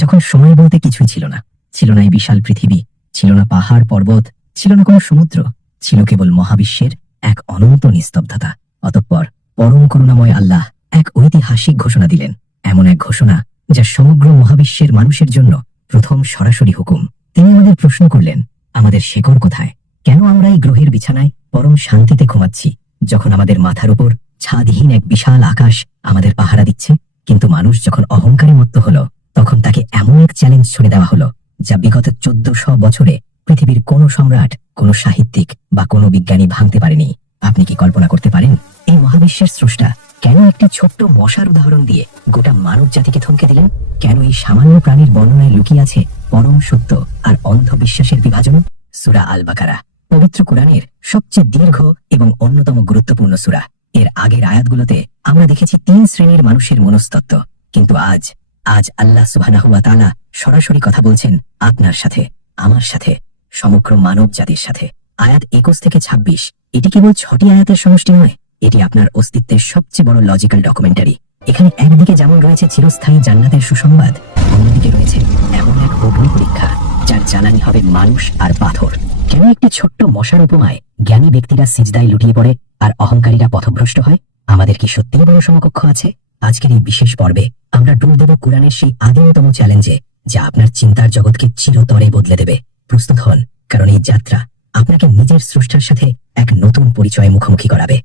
যখন সময় বলতে কিছুই ছিল না, ছিল না এই বিশাল পৃথিবী, ছিল না পাহাড় পর্বত, ছিল না কোনো সমুদ্র, ছিল কেবল মহাবিশ্বের এক অনন্ত নিস্তব্ধতা। অতঃপর পরম করুণাময় আল্লাহ এক ঐতিহাসিক ঘোষণা দিলেন, এমন এক ঘোষণা যা সমগ্র মহাবিশ্বের মানুষের জন্য প্রথম সরাসরি হুকুম। তিনি আমাদের প্রশ্ন করলেন, আমাদের শেকড় কোথায়? কেন আমরা এই গ্রহের বিছানায় পরম শান্তিতে ঘুমাচ্ছি, যখন আমাদের মাথার উপর ছাদহীন এক বিশাল আকাশ আমাদের পাহারা দিচ্ছে? কিন্তু মানুষ যখন অহংকারে মত্ত হলো, তখন তাকে এমন এক চ্যালেঞ্জ ছড়ে দেওয়া হলো যা বিগত 1400 বছরে পৃথিবীর কোনো সম্রাট, কোনো সাহিত্যিক বা কোনো বিজ্ঞানী ভাঙতে পারেনি। আপনি কি কল্পনা করতে পারেন এই মহাবিশ্বের স্রষ্টা কেন একটি ছোট্ট মশার উদাহরণ দিয়ে গোটা মানব জাতিকে থমকে দিলেন? কেন এই সামান্য প্রাণীর বর্ণনায় লুকিয়ে আছে পরম সত্য আর অন্ধবিশ্বাসের বিভাজন? সূরা আল বাকারা পবিত্র কোরআনের সবচেয়ে দীর্ঘ এবং অন্যতম গুরুত্বপূর্ণ সূরা। এর আগের আয়াতগুলোতে আমরা দেখেছি 3 শ্রেণীর মানুষের মনস্তত্ত্ব, কিন্তু আজ আল্লাহ সুবহানাহু ওয়া তাআলা সরাসরি কথা বলছেন আপনার সাথে, আমার সাথে, সমগ্র মানব জাতির সাথে। আয়াত 21 থেকে 26 এটি কেবল 6টি আয়াতের সমষ্টি নয়, এটি আপনার অস্তিত্বের সবচেয়ে বড় লজিক্যাল ডকুমেন্টারি। এখানে একদিকে যেমন রয়েছে চিরস্থায়ী জান্নাতের সুসংবাদ, অন্যদিকে রয়েছে এমন এক অগ্নি পরীক্ষা যার জ্বালানি হবে মানুষ আর পাথর। কেন একটি ছোট্ট মশার উপমায় জ্ঞানী ব্যক্তিরা সিজদায় লুটিয়ে পড়ে আর অহংকারীরা পথভ্রষ্ট হয়? আমাদের কি সত্যিই বড় সমকক্ষ আছে? আজকের এই বিশেষ পর্বে আমরা ডুব দেব কোরআনের সেই আদিমতম চ্যালেঞ্জে, যা আপনার চিন্তার জগৎকে চিরতরে বদলে দেবে। প্রস্তুত হন, কারণ এই যাত্রা আপনাকে নিজের স্রষ্টার সাথে এক নতুন পরিচয়ে মুখোমুখি করাবে।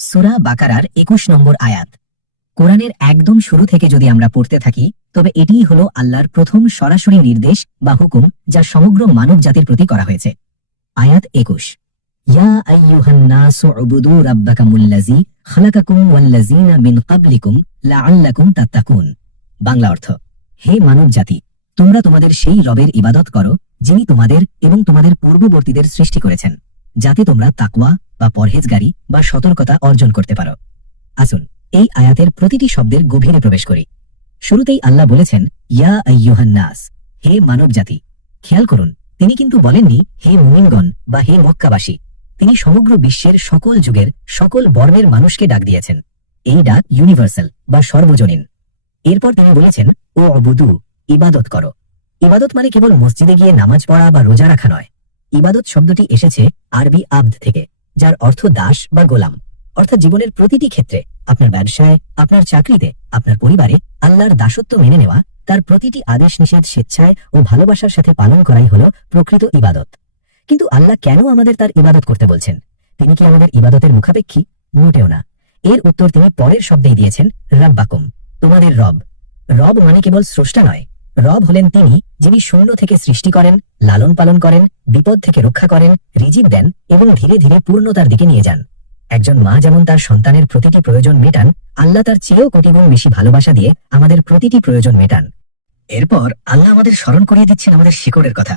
সূরা বাকারার 21 নম্বর আয়াত। কোরআনের একদম শুরু থেকে যদি আমরা পড়তে থাকি, তবে এটিই হলো আল্লাহর প্রথম সরাসরি নির্দেশ বা হুকুম যা সমগ্র মানব জাতির প্রতি করা হয়েছে। আয়াত 21, ইয়া আইয়ুহান নাসু উবুদু রাব্বাকুমুল্লাযী খালাকাকুম ওয়াল্লাযীনা মিন ক্বাবলিকুম লাআল্লাকুম তাত্তাকুন। বাংলা অর্থ, হে মানব জাতি, তোমরা তোমাদের সেই রবের ইবাদত করো যিনি তোমাদের এবং তোমাদের পূর্ববর্তীদের সৃষ্টি করেছেন, যাতে তোমরা তাকওয়া বা পরহেজগারি বা সতর্কতা অর্জন করতে পারো। আসুন এই আয়াতের প্রতিটি শব্দের গভীরে প্রবেশ করি। শুরুতেই আল্লাহ বলেছেন ইয়া আইয়ুহান নাস, হে মানব জাতি। খেয়াল করুন, তিনি কিন্তু বলেননি হে মুমিনগণ বা হে মক্কাবাসী। তিনি সমগ্র বিশ্বের সকল যুগের সকল বর্ণের মানুষকে ডাক দিয়েছেন। এই ডাক ইউনিভার্সাল বা সর্বজনীন। এরপর তিনি বলেছেন ও অবুদু, ইবাদত করো। ইবাদত মানে কেবল মসজিদে গিয়ে নামাজ পড়া বা রোজা রাখা নয়। ইবাদত শব্দটি এসেছে আরবি আবদ থেকে, যার অর্থ দাস বা গোলাম। অর্থাৎ জীবনের প্রতিটি ক্ষেত্রে, আপনার ব্যবসায়, আপনার চাকরিতে, আপনার পরিবারে আল্লাহর দাসত্ব মেনে নেওয়া, তার প্রতিটি আদেশ নিষেধ স্বেচ্ছায় ও ভালোবাসার সাথে পালন করাই হলো প্রকৃত ইবাদত। কিন্তু আল্লাহ কেন আমাদের তার ইবাদত করতে বলছেন? তিনি কি আমাদের ইবাদতের মুখাপেক্ষী? মোটেও না। এর উত্তর তিনি পরের শব্দেই দিয়েছেন, রাব্বাকুম, তোমাদের রব। রব মানে কেবল স্রষ্টা নয়, রব হলেন তিনি যিনি শূন্য থেকে সৃষ্টি করেন, লালন পালন করেন, বিপদ থেকে রক্ষা করেন, রিজিক দেন এবং ধীরে ধীরে পূর্ণতার দিকে নিয়ে যান। একজন মা যেমন তার সন্তানের প্রতিটি প্রয়োজন মেটান, আল্লাহ তার চেয়েও কোটিগুণ বেশি ভালোবাসা দিয়ে আমাদের প্রতিটি প্রয়োজন মেটান। এরপর আল্লাহ আমাদের স্মরণ করিয়ে দিচ্ছেন আমাদের শিকড়ের কথা।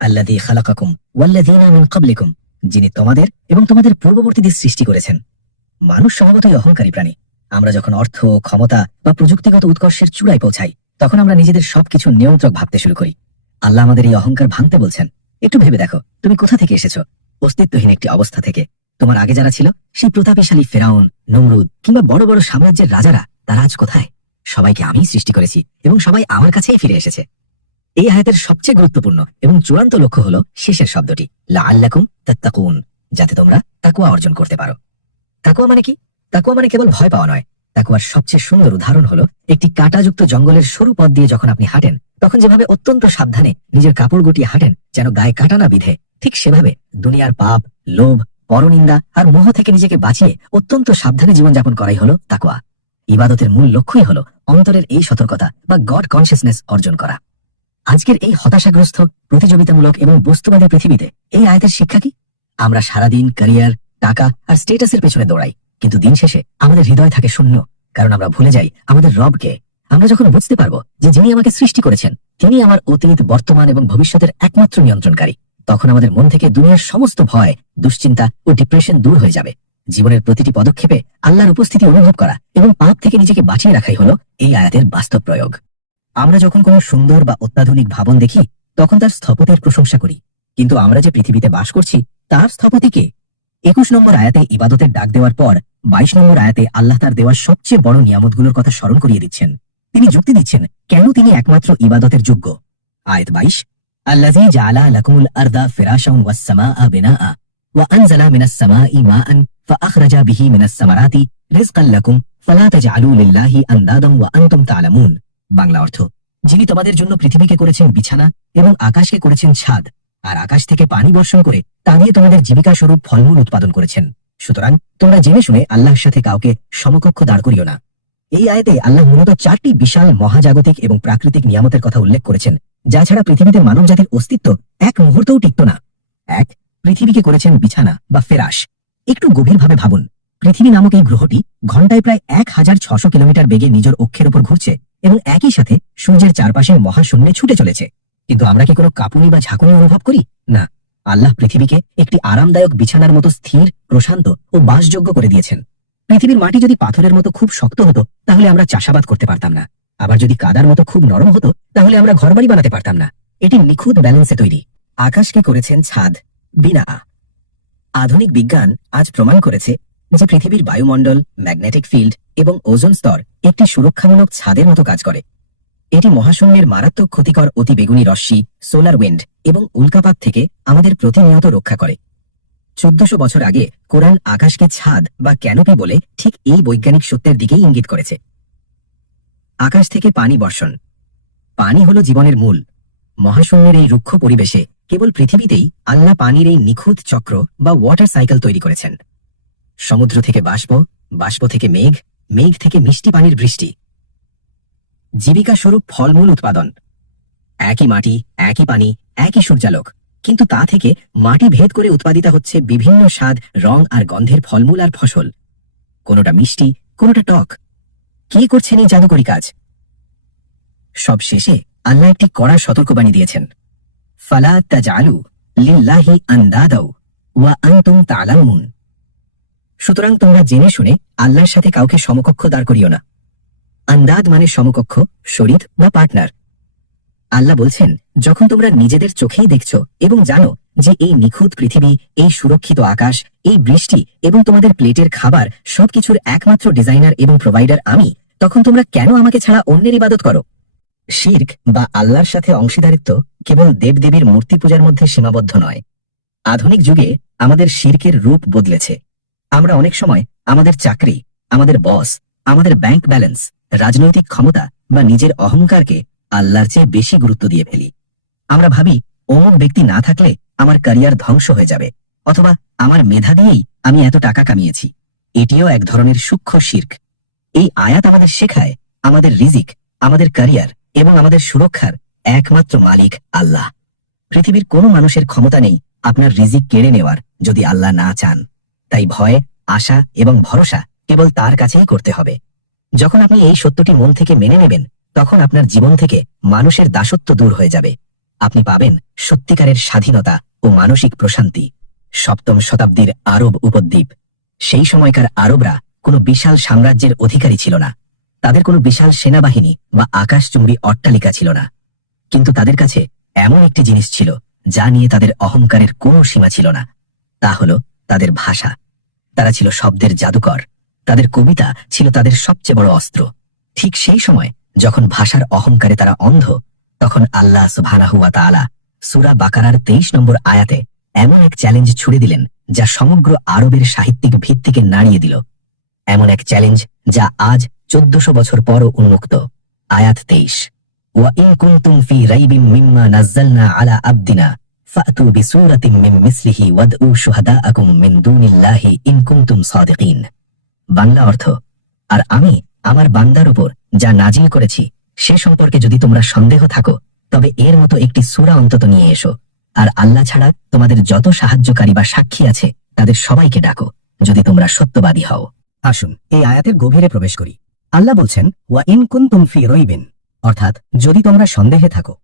আল্লাযী খালাকাকুম ওয়াল্লাযীনা মিন ক্বাবলিকুম, যিনি তোমাদের এবং তোমাদের পূর্ববর্তীদের সৃষ্টি করেছেন। মানুষ স্বভাবতই অহংকারী প্রাণী। আমরা যখন অর্থ, ক্ষমতা বা প্রযুক্তিগত উৎকর্ষের চূড়ায় পৌঁছাই, তখন আমরা নিজেদের সবকিছু নিয়ন্ত্রক ভাবতে শুরু করি। আল্লাহ আমাদের এই অহংকার ভাঙতে বলছেন। একটু ভেবে দেখো, তুমি কোথা থেকে এসেছো? অস্তিত্বহীন একটি অবস্থা থেকে। তোমার আগে যারা ছিল, সেই প্রতাপশালী ফেরাউন, নমরুদ কিংবা বড় বড় সাম্রাজ্যের রাজারা, তারা আজ কোথায়? সবাইকে আমিই সৃষ্টি করেছি এবং সবাই আমার কাছেই ফিরে এসেছে। এই আয়াতের সবচেয়ে গুরুত্বপূর্ণ এবং চূড়ান্ত লক্ষ্য হলো শেষের শব্দটি লাআল্লাকুম তাত্তাকুন, যাতে তোমরা তাকওয়া অর্জন করতে পারো। তাকওয়া মানে কি? তাকওয়া মানে কেবল ভয় পাওয়া নয়। তাকওয়ার সবচেয়ে সুন্দর উদাহরণ হলো একটি কাঁটাযুক্ত জঙ্গলের সরু পথ দিয়ে যখন আপনি হাঁটেন, তখন যেভাবে অত্যন্ত সাবধানে নিজের কাপড় গুটিয়ে হাঁটেন যেন গায়ে কাঁটা না বিঁধে, ঠিক সেভাবে দুনিয়ার পাপ, লোভ, পরনিন্দা আর মোহ থেকে নিজেকে বাঁচিয়ে অত্যন্ত সাবধানে জীবনযাপন করাই হলো তাকওয়া। ইবাদতের মূল লক্ষ্যই হলো অন্তরের এই সতর্কতা বা গড কনসিয়াসনেস অর্জন করা। আজকের এই হতাশাগ্রস্ত, প্রতিযোগিতামূলক এবং বস্তুবাদী পৃথিবীতে এই আয়াতের শিক্ষা কি? আমরা সারাদিন ক্যারিয়ার, টাকা আর স্টেটাসের পেছনে দৌড়াই, কিন্তু দিন শেষে আমাদের হৃদয় থাকে শূন্য, কারণ আমরা ভুলে যাই আমাদের রবকে। আমরা যখন বুঝতে পারবো যে যিনি আমাকে সৃষ্টি করেছেন, তিনি আমার অতীত, বর্তমান এবং ভবিষ্যতের একমাত্র নিয়ন্ত্রণকারী, তখন আমাদের মন থেকে দুনিয়ার সমস্ত ভয়, দুশ্চিন্তা ও ডিপ্রেশন দূর হয়ে যাবে। জীবনের প্রতিটি পদক্ষেপে আল্লাহর উপস্থিতি অনুভব করা এবং পাপ থেকে নিজেকে বাঁচিয়ে রাখাই হলো এই আয়াতের বাস্তব প্রয়োগ। আমরা যখন কোনো সুন্দর বা অত্যাধুনিক ভবন দেখি, তখন তার স্থপতির প্রশংসা করি, কিন্তু আমরা যে পৃথিবীতে বাস করছি, তার স্থপতি কে? 21 নম্বর আয়াতে ইবাদতের ডাক দেওয়ার পর 22 নম্বর আয়াতে আল্লাহ তার দেওয়ার সবচেয়ে বড় নিয়ামতগুলোর কথা স্মরণ করিয়ে দিচ্ছেন। তিনি যুক্তি দিচ্ছেন কেন তিনি একমাত্র ইবাদতের যোগ্য। আয়াত 22, আল্লাযী জাআলা লাকুমুল আরদা ফিরাশান ওয়াস সামাআ বিনাআ ওয়া আনজালা মিনাস সামাই মাআন ফাআখরাজা বিহি মিনাস সামারাতি রিজকান লাকুম ফালা তাজআলু লিল্লাহি আনদাদান ওয়া আনতুম তা'লামুন। বাংলা অর্থ, যিনি তোমাদের জন্য পৃথিবীকে করেছেন বিছানা এবং আকাশকে করেছেন ছাদ, আর আকাশ থেকে পানি বর্ষণ করে তা দিয়ে তোমাদের জীবিকা স্বরূপ ফলমূল উৎপাদন করেছেন। সুতরাং তোমরা জেনে শুনে আল্লাহর সাথে কাউকে সমকক্ষ দাঁড় করিও না। এই আয়াতে আল্লাহ মূলত 4টি বিশাল মহাজাগতিক এবং প্রাকৃতিক নিয়ামতের কথা উল্লেখ করেছেন, যা ছাড়া পৃথিবীতে মানবজাতির অস্তিত্ব এক মুহূর্তও টিকত না। 1. পৃথিবীকে করেছেন বিছানা বা ফেরাশ। একটু গভীরভাবে ভাবুন, পৃথিবী নামক এই গ্রহটি ঘন্টায় প্রায় 1600 কিলোমিটার বেগে নিজের অক্ষের উপর ঘুরছে এবং একই সাথে সূর্যের চারপাশে মহাশূন্যে ছুটে চলেছে। কিন্তু আমরা কি কোনো কাঁপুনি বা ঝাঁকুনি অনুভব করি? না। আল্লাহ পৃথিবীকে একটি আরামদায়ক বিছানার মতো স্থির, প্রশান্ত ও বাসযোগ্য করে দিয়েছেন। পৃথিবীর মাটি যদি পাথরের মতো খুব শক্ত হতো তাহলে আমরা চাষাবাদ করতে পারতাম না, আবার যদি কাদার মতো খুব নরম হতো তাহলে আমরা ঘরবাড়ি বানাতে পারতাম না। এটি নিখুঁত ব্যালেন্সে তৈরি। আকাশকে করেছেন ছাদ বিনা। আধুনিক বিজ্ঞান আজ প্রমাণ করেছে যে পৃথিবীর বায়ুমণ্ডল, ম্যাগনেটিক ফিল্ড এবং ওজোন স্তর একটি সুরক্ষামূলক ছাদের মতো কাজ করে। এটি মহাশূন্যের মারাত্মক ক্ষতিকর অতিবেগুনি রশ্মি, সোলার উইন্ড এবং উল্কাপাত থেকে আমাদের প্রতিনিয়ত রক্ষা করে। 1400 বছর আগে কোরআন আকাশকে ছাদ বা ক্যানোপি বলে ঠিক এই বৈজ্ঞানিক সত্যের দিকেই ইঙ্গিত করেছে। আকাশ থেকে পানি বর্ষণ। পানি হলো জীবনের মূল। মহাশূন্যের এই রুক্ষ পরিবেশে কেবল পৃথিবীতেই আল্লাহ পানির এই নিখুঁত চক্র বা ওয়াটার সাইকেল তৈরি করেছেন। সমুদ্র থেকে বাষ্প, বাষ্প থেকে মেঘ, মেঘ থেকে মিষ্টি পানির বৃষ্টি। জীবিকা স্বরূপ ফলমূল উৎপাদন। একই মাটি, একই পানি, একই সূর্যালোক, কিন্তু তা থেকে মাটি ভেদ করে উৎপাদিত হচ্ছে বিভিন্ন স্বাদ, রং আর গন্ধের ফলমূল আর ফসল। কোনোটা মিষ্টি, কোনোটা টক। কে করছেন এই জাদুকরী কাজ? সব শেষে আল্লাহ একটি কড়া সতর্কবাণী দিয়েছেন, ফালা তাজআলু লিল্লাহি আনদাদাও ওয়া আনতুম তা'লামুন। সুতরাং তোমরা জেনে শুনে আল্লাহর সাথে কাউকে সমকক্ষ দাঁড় করিও না। আন্দাদ মানে সমকক্ষ, শরীক বা পার্টনার। আল্লাহ বলছেন, যখন তোমরা নিজেদের চোখেই দেখছ এবং জানো যে এই নিখুঁত পৃথিবী, এই সুরক্ষিত আকাশ, এই বৃষ্টি এবং তোমাদের প্লেটের খাবার সবকিছুর একমাত্র ডিজাইনার এবং প্রোভাইডার আমি, তখন তোমরা কেন আমাকে ছাড়া অন্যের ইবাদত করো? শিরক বা আল্লাহর সাথে অংশীদারিত্ব কেবল দেবদেবীর মূর্তি পূজার মধ্যে সীমাবদ্ধ নয়। আধুনিক যুগে আমাদের শিরকের রূপ বদলেছে। আমরা অনেক সময় আমাদের চাকরি, আমাদের বস, আমাদের ব্যাংক ব্যালেন্স, রাজনৈতিক ক্ষমতা বা নিজের অহংকারকে আল্লাহর চেয়ে বেশি গুরুত্ব দিয়ে ফেলি। আমরা ভাবি, অমুক ব্যক্তি না থাকলে আমার ক্যারিয়ার ধ্বংস হয়ে যাবে, অথবা আমার মেধা দিয়েই আমি এত টাকা কামিয়েছি। এটিও এক ধরনের সূক্ষ্ম শিরক। এই আয়াত আমাদের শেখায়, আমাদের রিজিক, আমাদের ক্যারিয়ার এবং আমাদের সুরক্ষার একমাত্র মালিক আল্লাহ। পৃথিবীর কোনো মানুষের ক্ষমতা নেই আপনার রিজিক কেড়ে নেওয়ার, যদি আল্লাহ না চান। তাই ভয়, আশা এবং ভরসা কেবল তার কাছেই করতে হবে। যখন আপনি এই সত্যটি মন থেকে মেনে নেবেন, তখন আপনার জীবন থেকে মানুষের দাসত্ব দূর হয়ে যাবে। আপনি পাবেন সত্যিকারের স্বাধীনতা ও মানসিক প্রশান্তি। 7ম শতাব্দীর আরব উপদ্বীপ। সেই সময়কার আরবরা কোনো বিশাল সাম্রাজ্যের অধিকারী ছিল না। তাদের কোনো বিশাল সেনাবাহিনী বা আকাশচুম্বী অট্টালিকা ছিল না। কিন্তু তাদের কাছে এমন একটি জিনিস ছিল যা নিয়ে তাদের অহংকারের কোনো সীমা ছিল না। তা হল তাদের ভাষা। তারা ছিল শব্দের জাদুকর। তাদের কবিতা ছিল তাদের সবচেয়ে বড় অস্ত্র। ঠিক সেই সময় যখন ভাষার অহংকারে তারা অন্ধ, তখন আল্লাহ সুবহানাহু ওয়া তাআলা সূরা বাকারার 23 নম্বর আয়াতে এমন এক চ্যালেঞ্জ ছুড়ে দিলেন যা সমগ্র আরবের সাহিত্যিক ভিত্তিকে নাড়িয়ে দিল। এমন এক চ্যালেঞ্জ যা আজ 1400 বছর পরও উন্মুক্ত। আয়াত 23, ওয়া ইন কুনতুম ফি রাইবিম মিম্মা নাযালনা আলা আবদিনা ফাতু বিসূরাতিম মিন মিসলিহি ওয়াদউ শুহাদাআকুম মিন দুনিল্লাহি ইন কুনতুম সাদিকিন। বাংলা অর্থ, আর আমি আমার বান্দার উপর যা নাজিল করেছি সে সম্পর্কে যদি তোমরা সন্দেহ থাকো, তবে এর মতো একটি সূরা অন্তত নিয়ে এসো, আর আল্লাহ ছাড়া তোমাদের যত সাহায্যকারী বা সাক্ষী আছে তাদের সবাইকে ডাকো, যদি তোমরা সত্যবাদী হও। আসুন এই আয়াতের গভীরে প্রবেশ করি। আল্লাহ বলছেন, ওয়া ইন কুনতুম ফি রাইবিন, অর্থাৎ যদি তোমরা সন্দেহে থাকো।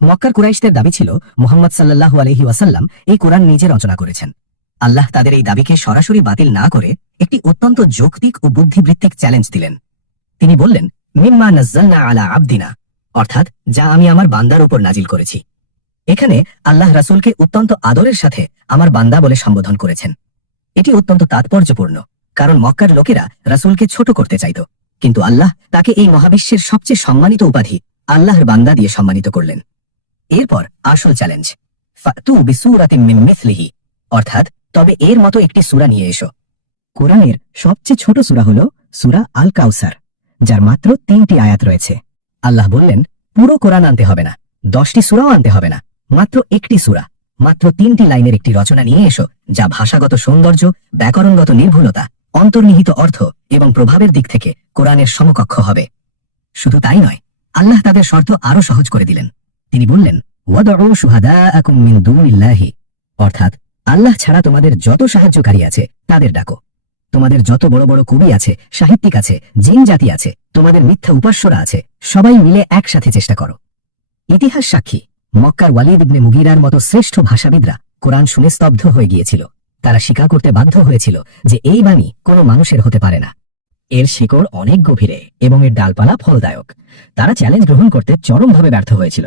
মক্কার কুরাইশদের দাবি ছিল মুহাম্মদ সাল্লাল্লাহু আলাইহি ওয়াসাল্লাম এই কোরআন নিজে রচনা করেছেন। আল্লাহ তাদের এই দাবিকে সরাসরি বাতিল না করে একটি অত্যন্ত যৌক্তিক ও বুদ্ধিবৃত্তিক চ্যালেঞ্জ দিলেন। তিনি বললেন, মিম্মা নাযালনা আলা আবদিনা, অর্থাৎ যা আমি আমার বান্দার উপর নাজিল করেছি। এখানে আল্লাহ রাসূলকে অত্যন্ত আদরের সাথে আমার বান্দা বলে সম্বোধন করেছেন। এটি অত্যন্ত তাৎপর্যপূর্ণ, কারণ মক্কার লোকেরা রাসূলকে ছোট করতে চাইত। কিন্তু আল্লাহ তাকে এই মহাবিশ্বের সবচেয়ে সম্মানিত উপাধি আল্লাহর বান্দা দিয়ে সম্মানিত করলেন। এরপর আসল চ্যালেঞ্জ, ফাতু বিসূরাতিন মিন মিসলিহি, অর্থাৎ তবে এর মতো একটি সূরা নিয়ে এসো। কোরআনের সবচেয়ে ছোট সূরা হল সূরা আল কাউসার, যার মাত্র 3টি আয়াত রয়েছে। আল্লাহ বললেন, পুরো কোরআন আনতে হবে না, 10টি সূরাও আনতে হবে না, মাত্র একটি সূরা, মাত্র 3টি লাইনের একটি রচনা নিয়ে এসো, যা ভাষাগত সৌন্দর্য, ব্যাকরণগত নির্ভুলতা, অন্তর্নিহিত অর্থ এবং প্রভাবের দিক থেকে কোরআনের সমকক্ষ হবে। শুধু তাই নয়, আল্লাহ তাদের শর্ত আরো সহজ করে দিলেন। তিনি বললেন, ওয়াদউ শুহাদাআকুম মিন দুনিল্লাহি, অর্থাৎ আল্লাহ ছাড়া তোমাদের যত সাহায্যকারী আছে তাদের ডাকো। তোমাদের যত বড় বড় কবি আছে, সাহিত্যিক আছে, জিন জাতি আছে, তোমাদের মিথ্যা উপাস্যরা আছে, সবাই মিলে একসাথে চেষ্টা করো। ইতিহাস সাক্ষী, মক্কার ওয়ালিদ ইবনে মুগীরার মতো শ্রেষ্ঠ ভাষাবিদরা কোরআন শুনে স্তব্ধ হয়ে গিয়েছিল। তারা স্বীকার করতে বাধ্য হয়েছিল যে এই বাণী কোনো মানুষের হতে পারে না। এর শিকড় অনেক গভীরে এবং এর ডালপালা ফলদায়ক। তারা চ্যালেঞ্জ গ্রহণ করতে চরমভাবে ব্যর্থ হয়েছিল।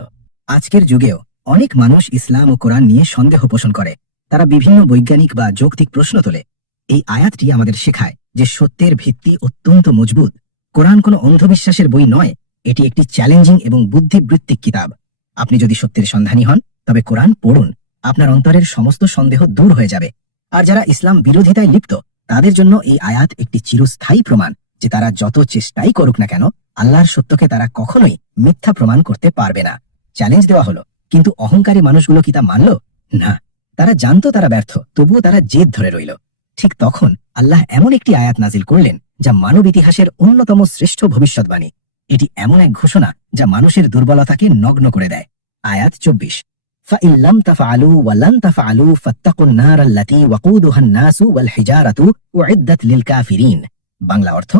আজকের যুগেও অনেক মানুষ ইসলাম ও কোরআন নিয়ে সন্দেহ পোষণ করে। তারা বিভিন্ন বৈজ্ঞানিক বা যৌক্তিক প্রশ্ন তোলে। এই আয়াতটি আমাদের শেখায় যে সত্যের ভিত্তি অত্যন্ত মজবুত। কোরআন কোনো অন্ধবিশ্বাসের বই নয়, এটি একটি চ্যালেঞ্জিং এবং বুদ্ধিবৃত্তিক কিতাব। আপনি যদি সত্যের সন্ধানী হন, তবে কোরআন পড়ুন, আপনার অন্তরের সমস্ত সন্দেহ দূর হয়ে যাবে। আর যারা ইসলাম বিরোধিতায় লিপ্ত, তাদের জন্য এই আয়াত একটি চিরস্থায়ী প্রমাণ যে তারা যত চেষ্টাই করুক না কেন, আল্লাহর সত্যকে তারা কখনোই মিথ্যা প্রমাণ করতে পারবে না। চ্যালেঞ্জ দেওয়া হলো, কিন্তু অহংকারী মানুষগুলো কি তা মানল? না, তারা জানতো তারা ব্যর্থ, তবুও তারা জেদ ধরে রইল। ঠিক তখন আল্লাহ এমন একটি আয়াত নাজিল করলেন যা মানব ইতিহাসের অন্যতম শ্রেষ্ঠ ভবিষ্যৎবাণী। এটি এমন এক ঘোষণা যা মানুষের দুর্বলতাকে নগ্ন করে দেয়। আয়াত 24, فَإِن لَّمْ تَفْعَلُوا وَلَن تَفْعَلُوا فَاتَّقُوا النَّارَ الَّتِي وَقُودُهَا النَّاسُ وَالْحِجَارَةُ أُعِدَّتْ لِلْكَافِرِينَ। বাংলা অর্থ,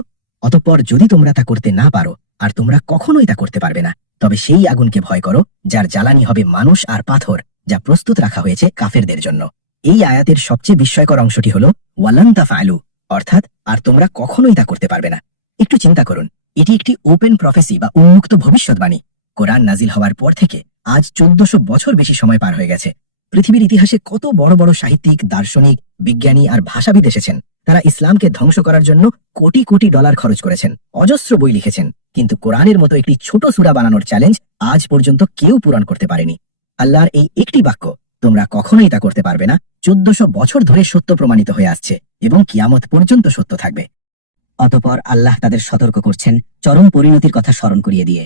অতঃপর যদি তোমরা তা করতে না পারো, আর তোমরা কখনোই তা করতে পারবে না, তবে সেই আগুনকে ভয় করো যার জ্বালানি হবে মানুষ আর পাথর, যা প্রস্তুত রাখা হয়েছে কাফেরদের জন্য। এই আয়াতের সবচেয়ে বিস্ময়কর অংশটি হল ওয়ালান তাফআলু, অর্থাৎ আর তোমরা কখনোই তা করতে পারবে না। একটু চিন্তা করুন, এটি একটি ওপেন প্রফেসি বা উন্মুক্ত ভবিষ্যৎবাণী। কোরআন নাজিল হওয়ার পর থেকে আজ 1400 বছর বেশি সময় পার হয়ে গেছে। পৃথিবীর ইতিহাসে কত বড় বড় সাহিত্যিক, দার্শনিক, বিজ্ঞানী আর ভাষাবিদ এসেছেন। তারা ইসলামকে ধ্বংস করার জন্য কোটি কোটি ডলার খরচ করেছেন, অজস্র বই লিখেছেন, কিন্তু কোরআনের মতো একটি ছোট সূরা বানানোর চ্যালেঞ্জ আজ পর্যন্ত কেউ পূরণ করতে পারেনি। আল্লাহর এই একটি বাক্য, তোমরা কখনোই তা করতে পারবে না, 1400 বছর ধরে সত্য প্রমাণিত হয়ে আসছে এবং কিয়ামত পর্যন্ত সত্য থাকবে। অতঃপর আল্লাহ তাদের সতর্ক করছেন চরম পরিণতির কথা স্মরণ করিয়ে দিয়ে,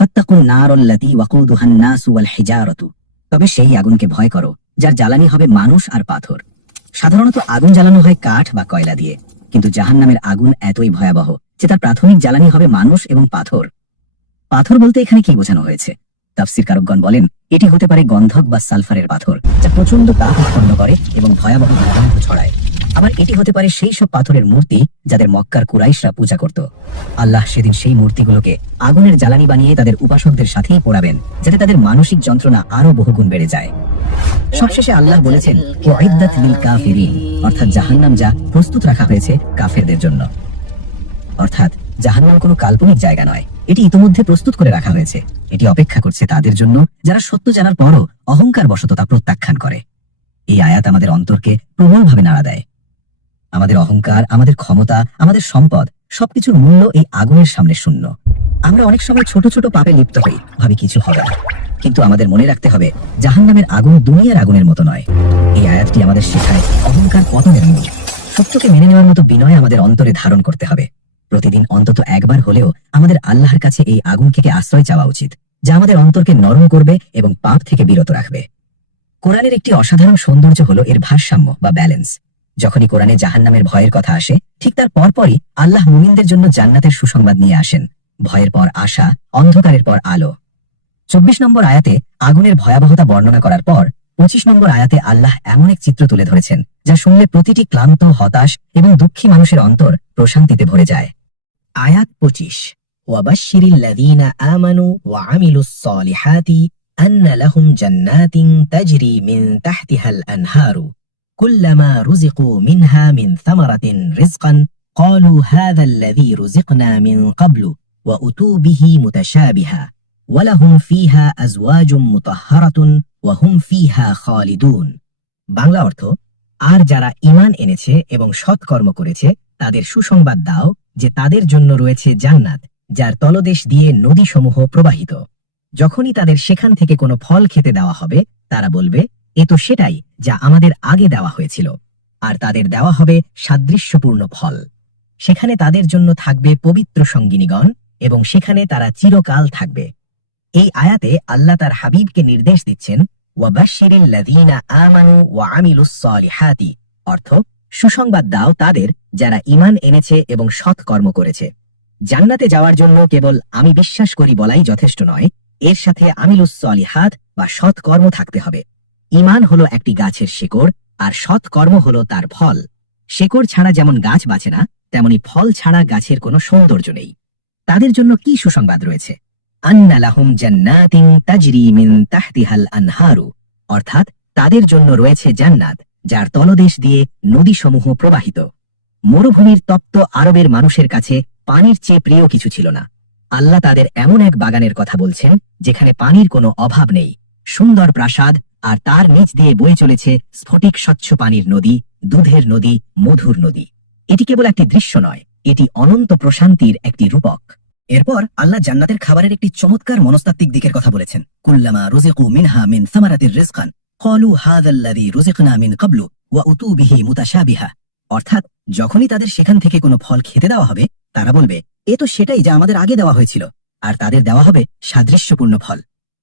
ফাত্তাকুন নারাল্লাতী ওয়াকুদুহান নাসু ওয়াল হিজারাতু, তবে সেই আগুনকে ভয় করো যার জ্বালানি হবে মানুষ আর পাথর। সাধারণত আগুন জ্বালানো হয় কাঠ বা কয়লা দিয়ে, কিন্তু জাহান্নামের আগুন এতই ভয়াবহ যে তার প্রাথমিক জ্বালানি হবে মানুষ এবং পাথর। পাথর বলতে এখানে কি বোঝানো হয়েছে? তাফসীরকারকগণ বলেন, এটি হতে পারে গন্ধক বা সালফারের পাথর, যা প্রচন্ড তাপ উৎপন্ন করে এবং ভয়াবহ দুর্গন্ধ ছড়ায়। আবার এটি হতে পারে সেই সব পাথরের মূর্তি যাদের মক্কার কুরাইশরা পূজা করত। আল্লাহ সেদিন সেই মূর্তিগুলোকে আগুনের জ্বালানি বানিয়ে তাদের উপাসকদের সাথেই পোড়াবেন, যাতে তাদের মানসিক যন্ত্রণা আরো বহুগুণ বেড়ে যায়। সবশেষে আল্লাহ বলেছেন, উইদ্দাত লিল কাফিরিন, অর্থাৎ জাহান্নাম যা প্রস্তুত রাখা হয়েছে কাফেরদের জন্য। অর্থাৎ জাহান্নাম কোনো কাল্পনিক জায়গা নয়, এটি ইতোমধ্যে প্রস্তুত করে রাখা হয়েছে। এটি অপেক্ষা করছে তাদের জন্য যারা সত্য জানার পরও অহংকার বশত তা প্রত্যাখ্যান করে। এই আয়াত আমাদের অন্তরকে প্রবলভাবে নাড়া দেয়। আমাদের অহংকার, আমাদের ক্ষমতা, আমাদের সম্পদ, সবকিছুর মূল্য এই আগুনের সামনে শূন্য। আমরা অনেক সময় ছোট ছোট পাপে লিপ্ত হই, ভাবি কিছু হবে না, কিন্তু আমাদের মনে রাখতে হবে জাহান্নামের আগুন দুনিয়ার আগুনের মতো নয়। এই আয়াতটি আমাদের শেখায় অহংকার পতনের মূল। সত্যকে মেনে নেওয়ার মতো বিনয় আমাদের অন্তরে ধারণ করতে হবে। প্রতিদিন অন্তত একবার হলেও আমাদের আল্লাহর কাছে এই আগুন থেকে আশ্রয় চাওয়া উচিত, যা আমাদের অন্তরকে নরম করবে এবং পাপ থেকে বিরত রাখবে। কোরআনের একটি অসাধারণ সৌন্দর্য হলো এর ভারসাম্য বা ব্যালেন্স। যখনই কোরআনে জাহান্নামের ভয়ের কথা আসে, ঠিক তার পরপরই আল্লাহ মুমিনদের জন্য জান্নাতের সুসংবাদ নিয়ে আসেন। ভয়ের পর আশা, অন্ধকারের পর আলো। 24 নম্বর আয়াতে আগুনের ভয়াবহতা বর্ণনা করার পর 25 নম্বর আয়াতে আল্লাহ এমন এক চিত্র তুলে ধরেছেন যা শুনলে প্রতিটি ক্লান্ত, হতাশ এবং দুঃখী মানুষের অন্তর প্রশান্তিতে ভরে যায়। আয়াত 25, ওয়াবাশশিরিল লাযীনা আমানু ওয়া আমিলুস সালিহাতি আন্না লাহুম জান্নাতিন তাজরি মিন তাহতিহাল আনহারু কুল্লামা রুযিকু মিনহা মিন থামারাতিন রিজকান ক্বালু হাযাল লাযী রুযিকনা মিন ক্বাবলু ওয়া উতু বিহি মুতাশাবিহা ওয়া লাহুম ফীহা আজওয়াজুম মুতাহহারাতুন ওয়া হুম ফীহা খালিদুন। বাংলা অর্থ, আর যারা ঈমান এনেছে এবং সৎকর্ম করেছে তাদের সুসংবাদ দাও যে তাদের জন্য রয়েছে জান্নাত, যার তলদেশ দিয়ে নদীসমূহ প্রবাহিত। যখনই তাদের সেখান থেকে কোনো ফল খেতে দেওয়া হবে, তারা বলবে, এ তো সেটাই যা আমাদের আগে দেওয়া হয়েছিল। আর তাদের দেওয়া হবে সাদৃশ্যপূর্ণ ফল। সেখানে তাদের জন্য থাকবে পবিত্র সঙ্গিনীগণ, এবং সেখানে তারা চিরকাল থাকবে। এই আয়াতে আল্লাহ তার হাবিবকে নির্দেশ দিচ্ছেন, ওয়াবাশশিরিল লাযীনা আমানু ওয়া আমিলুস সালিহাতি, অর্থ সুসংবাদ দাও তাদের যারা ঈমান এনেছে এবং সৎ কর্ম করেছে। জান্নাতে যাওয়ার জন্য কেবল আমি বিশ্বাস করি বলাই যথেষ্ট নয়, এর সাথে আমিলুস সালিহাত বা সৎ কর্ম থাকতে হবে। ঈমান হলো একটি গাছের শিকড়, আর সৎ কর্ম হলো তার ফল। শিকড় ছাড়া যেমন গাছ বাঁচে না, তেমনি ফল ছাড়া গাছের কোনো সৌন্দর্য নেই। তাদের জন্য কি সুসংবাদ রয়েছে? আন্না লাহুম জান্নাতিন তাজরি মিন তাহতিহাল আনহারু, অর্থাৎ তাদের জন্য রয়েছে জান্নাত, যার তলদেশ দিয়ে নদীসমূহ প্রবাহিত। মরুভূমির তপ্ত আরবের মানুষের কাছে পানির চেয়ে প্রিয় কিছু ছিল না। আল্লাহ তাদের এমন এক বাগানের কথা বলছেন যেখানে পানির কোনো অভাব নেই, সুন্দর প্রাসাদ, আর তার নিচ দিয়ে বয়ে চলেছে স্ফটিক স্বচ্ছ পানির নদী, দুধের নদী, মধুর নদী। এটি কেবল একটি দৃশ্য নয়, এটি অনন্ত প্রশান্তির একটি রূপক। এরপর আল্লাহ জান্নাতের খাবারের একটি চমৎকার মনস্তাত্ত্বিক দিকের কথা বলেছেন। কুল্লামা রুজিকু মিনহা মিন সামারাতির রিজকান ক্বালু হাযাল্লাযী রুজিকনা মিন ক্বাবলু ওয়া উতু বিহি মুতাশাবিহা, অর্থাৎ যখনই তাদের সেখান থেকে কোনো ফল খেতে দেওয়া হবে, তারা বলবে, এ তো সেটাই যা আমাদের আগে দেওয়া হয়েছিল। আর তাদের দেওয়া হবে সাদৃশ্যপূর্ণ ফল।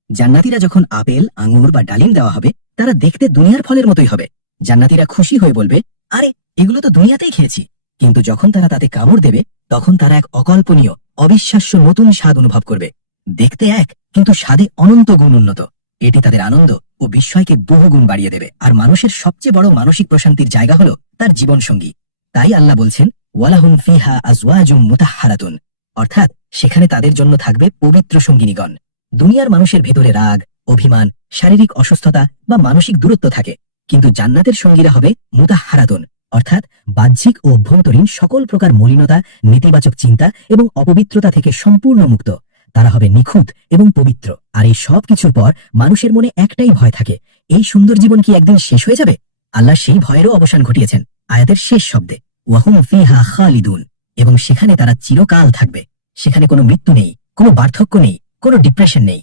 জান্নাতীরা যখন আপেল, আঙ্গুর বা ডালিম দেওয়া হবে, তারা দেখতে দুনিয়ার ফলের মতোই হবে। জান্নাতীরা খুশি হয়ে বলবে, আরে এগুলো তো দুনিয়াতেই খেয়েছি। কিন্তু যখন তারা তাতে কামড় দেবে, তখন তারা এক অকল্পনীয়, অবিশ্বাস্য নতুন স্বাদ অনুভব করবে। দেখতে এক, কিন্তু স্বাদে অনন্ত গুণ উন্নত। এটি তাদের আনন্দ ও বিস্ময়কে বহুগুণ বাড়িয়ে দেবে। আর মানুষের সবচেয়ে বড় মানসিক প্রশান্তির জায়গা হলো তার জীবনসঙ্গী। তাই আল্লাহ বলছেন, ওয়ালাহুম ফিহা আজওয়াজুম মুতাহহারাতুন, অর্থাৎ সেখানে তাদের জন্য থাকবে পবিত্র সঙ্গিনীগণ। দুনিয়ার মানুষের ভেতরে রাগ, অভিমান, শারীরিক অসুস্থতা বা মানসিক দূরত্ব থাকে, কিন্তু জান্নাতের সঙ্গীরা হবে মুতাহহারাতুন, অর্থাৎ বাহ্যিক ও অভ্যন্তরীণ সকল প্রকার মলিনতা, নেতিবাচক চিন্তা এবং অপবিত্রতা থেকে সম্পূর্ণ মুক্ত। তারা হবে নিখুঁত এবং পবিত্র। আর এই সব কিছুর পর মানুষের মনে একটাই ভয় থাকে, এই সুন্দর জীবন কি একদিন শেষ হয়ে যাবে? আল্লাহ সেই ভয়েরও অবসান ঘটিয়েছেন আয়াতের শেষ শব্দে, ওয়াহুম ফিহা খালিদুন, এবং সেখানে তারা চিরকাল থাকবে। সেখানে কোনো মৃত্যু নেই, কোনো বার্ধক্য নেই, কোনো ডিপ্রেশন নেই।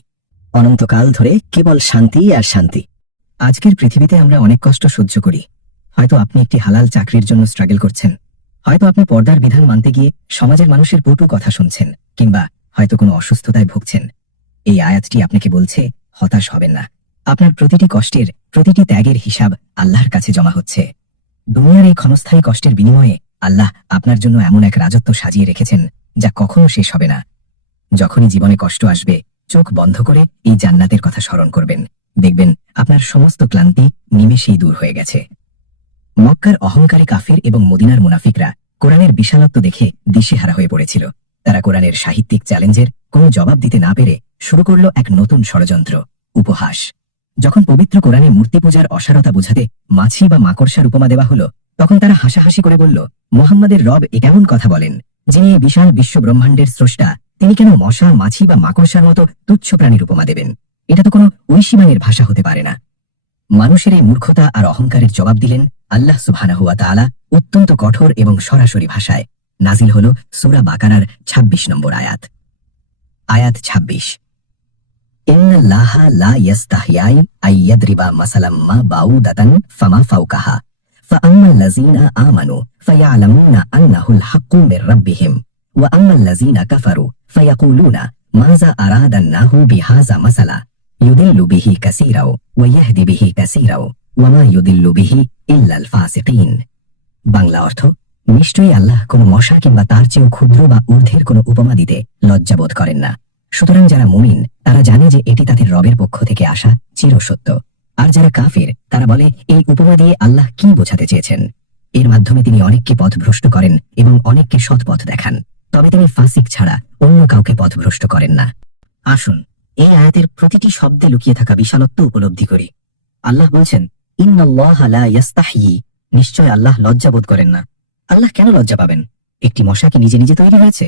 অনন্তকাল ধরে কেবল শান্তি আর শান্তি। আজকের পৃথিবীতে আমরা অনেক কষ্ট সহ্য করি। হয়তো আপনি একটি হালাল চাকরির জন্য স্ট্রাগল করছেন, হয়তো আপনি পর্দার বিধান মানতে গিয়ে সমাজের মানুষের কটু কথা শুনছেন, কিংবা হয়তো কোনো অসুস্থতায় ভুগছেন। এই আয়াতটি আপনাকে বলছে, হতাশ হবেন না। আপনার প্রতিটি কষ্টের, প্রতিটি ত্যাগের হিসাব আল্লাহর কাছে জমা হচ্ছে। দুনিয়ার এই ক্ষণস্থায়ী কষ্টের বিনিময়ে আল্লাহ আপনার জন্য এমন এক রাজত্ব সাজিয়ে রেখেছেন যা কখনো শেষ হবে না। যখনই জীবনে কষ্ট আসবে, চোখ বন্ধ করে এই জান্নাতের কথা স্মরণ করবেন। দেখবেন আপনার সমস্ত ক্লান্তি নিমেষেই দূর হয়ে গেছে। মক্কার অহংকারী কাফির এবং মদিনার মুনাফিকরা কোরআনের বিশালত্ব দেখে দিশেহারা হয়ে পড়েছিল। তারা কোরআনের সাহিত্যিক চ্যালেঞ্জের কোনো জবাব দিতে না পেরে শুরু করল এক নতুন ষড়যন্ত্র, উপহাস। যখন পবিত্র কোরআনে মূর্তি পূজার অসারতা বোঝাতে মাছি বা মাকড়সার উপমা দেওয়া হলো, তখন তারা হাসাহাসি করে বলল, মোহাম্মদের রব এ কেমন কথা বলেন? যিনি এই বিশাল বিশ্ব ব্রহ্মাণ্ডের স্রষ্টা, তিনি কেন মশা, মাছি বা মাকড়সার মতো তুচ্ছ প্রাণীর উপমা দেবেন? এটা তো কোনো ঐশীবাণীর ভাষা হতে পারে না। মানুষের এই মূর্খতা আর অহংকারের জবাব দিলেন আল্লাহ সুবহানাহু ওয়া তাআলা অত্যন্ত কঠোর এবং সরাসরি ভাষায়। নাজিল হল সূরা বাকারার ২৬ নম্বর আয়াত। আয়াত ২৬, ইন্নাল্লাহা লা ইয়াস্তাহইয়া আইয়াদরিবা মাসালাম মা বাউদাতান ফামা ফাওকাহা ফাআম্মাল্লাযীনা আমানু ফায়ালামুনা আন্নাহুল হাক্কু মির রাব্বিহিম ওয়া আম্মাল্লাযীনা কাফারু ফায়াকুলুনা মাযা আরাদান্নাহু বিহাযা মাসালা ইউদিল্লু বিহি কাসীরাও ওয়া ইয়াহদি বিহি কাসীরাও ওয়া মা ইউদিল্লু বিহি ইল্লাল ফাসিকিন। বাংলা অর্থ, নিশ্চয়ই আল্লাহ কোনো মশা কিংবা তার চেয়েও ক্ষুদ্র বা ঊর্ধ্বের কোনো উপমা দিতে লজ্জাবোধ করেন না। সুতরাং যারা মুমিন তারা জানে যে এটি তাদের রবের পক্ষ থেকে আসা চিরসত্য। আর যারা কাফির তারা বলে, এই উপমা দিয়ে আল্লাহ কি বোঝাতে চেয়েছেন? এর মাধ্যমে তিনি অনেককে পথভ্রষ্ট করেন এবং অনেককে সৎ পথ দেখান, তবে তিনি ফাসিক ছাড়া অন্য কাউকে পথভ্রষ্ট করেন না। আসুন এই আয়াতের প্রতিটি শব্দে লুকিয়ে থাকা বিশালত্ব উপলব্ধি করি। আল্লাহ বলছেন, ইন্নাল্লাহা লা ইয়াস্তাহয়ি, নিশ্চয় আল্লাহ লজ্জা বোধ করেন না। আল্লাহ কেন লজ্জা পাবেন? একটি মশা কি নিজে নিজে তৈরি হয়েছে?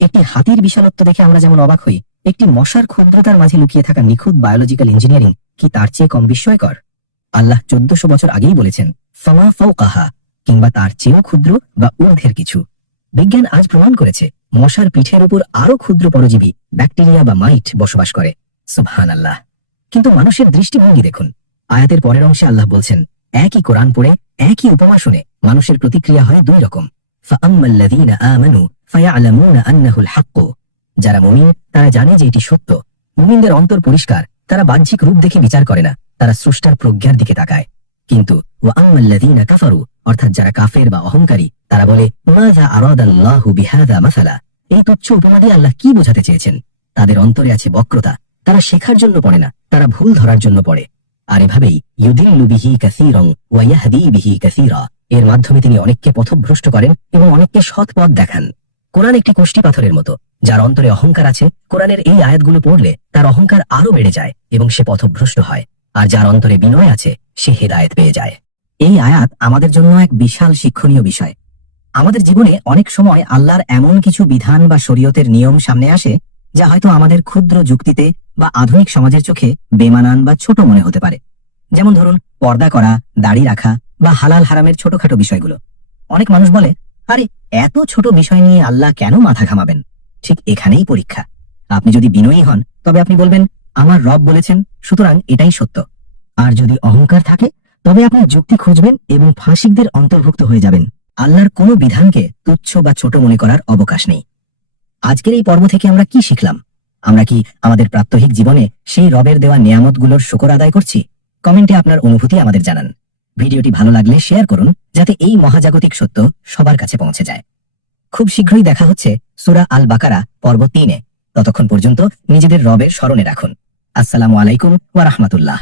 একটি হাতির বিশালত্ব দেখে আমরা যেমন অবাক হই, একটি মশার ক্ষুদ্রতার মাঝে লুকিয়ে থাকা নিখুঁত বায়োলজিক্যাল ইঞ্জিনিয়ারিং কি তার চেয়ে কম বিস্ময়কর? আল্লাহ ১৪০০ বছর আগেই বলেছেন, ফামা ফাওকাহা, কিংবা তার চেয়েও ক্ষুদ্র বা ঊর্ধ্বের কিছু। বিজ্ঞান আজ প্রমাণ করেছে মশার পিঠের উপর আরো ক্ষুদ্র পরজীবী ব্যাকটেরিয়া বা মাইট বসবাস করে। সুবহানাল্লাহ। কিন্তু মানুষের দৃষ্টিভঙ্গি দেখুন। আয়াতের পরের অংশে আল্লাহ বলছেন, একই কোরআন পড়ে একই উপমা শুনে মানুষের প্রতিক্রিয়া হয় দুই রকম। ফাআম্মাল্লাযীনা আমানু ফায়া'লামুনা আন্নাহুল হাক্ক। যারা মুমিন তারা জানে যে এটি সত্য। মুমিনদের অন্তর পরিষ্কার, তারা বাহ্যিক রূপ দেখে বিচার করে না, তারা স্রষ্টার প্রজ্ঞার দিকে তাকায়। কিন্তু ওয়া আম্মাল্লাযীনা কাফারু, অর্থাৎ যারা কাফের বা অহংকারী, তারা বলে মাযা আরাদাল্লাহু বিহাযা মাসালা। এই তুচ্ছ উপমা দিয়ে আল্লাহ কি বোঝাতে চেয়েছেন? তাদের অন্তরে আছে বক্রতা, তারা শেখার জন্য পড়ে না, তারা ভুল ধরার জন্য পড়ে। আর এভাবেই ইউদিল্লু বিহি কাসীরান ওয়া ইয়াহদি বিহি কাসীরা, এর মাধ্যমে তিনি অনেককে পথভ্রষ্ট করেন এবং অনেককে সৎ পথ দেখান। কোরআন একটি কষ্টি পাথরের মতো। যার অন্তরে অহংকার আছে, কোরআনের এই আয়াতগুলো পড়লে তার অহংকার আরো বেড়ে যায় এবং সে পথভ্রষ্ট হয়। আর যার অন্তরে বিনয় আছে, সে হেদায়েত পেয়ে যায়। এই আয়াত আমাদের জন্য এক বিশাল শিক্ষণীয় বিষয়। আমাদের জীবনে অনেক সময় আল্লাহর এমন কিছু বিধান বা শরীয়তের নিয়ম সামনে আসে যা হয়তো আমাদের ক্ষুদ্র যুক্তিতে বা আধুনিক সমাজের চোখে বেমানান বা ছোট মনে হতে পারে। যেমন ধরুন, পর্দা করা, দাড়ি রাখা বা হালাল হারামের ছোটখাটো বিষয়গুলো। অনেক মানুষ বলে, আরে এত ছোট বিষয় নিয়ে আল্লাহ কেন মাথা ঘামাবেন? ঠিক এখানেই পরীক্ষা। আপনি যদি বিনয়ী হন, তবে আপনি বলবেন, আমার রব বলেছেন, সুতরাং এটাই সত্য। আর যদি অহংকার থাকে, তবে আপনি যুক্তি খুঁজবেন এবং ফাসিকদের অন্তর্ভুক্ত হয়ে যাবেন। আল্লাহর কোনো বিধানকে তুচ্ছ বা ছোট মনে করার অবকাশ নেই। আজকের এই পর্ব থেকে আমরা কি শিখলাম? আমরা কি আমাদের প্রাত্যহিক জীবনে সেই রবের দেওয়া নিয়ামতগুলোর শুকর আদায় করছি? কমেন্টে আপনার অনুভূতি আমাদের জানান। ভিডিওটি ভালো লাগলে শেয়ার করুন, যাতে এই মহাজাগতিক সত্য সবার কাছে পৌঁছে যায়। খুব শীঘ্রই দেখা হচ্ছে সূরা আল বাকারা পর্ব 3-এ। ততক্ষণ পর্যন্ত নিজেদের রবের স্মরণে রাখুন। আসসালামু আলাইকুম ওয়া রাহমাতুল্লাহ।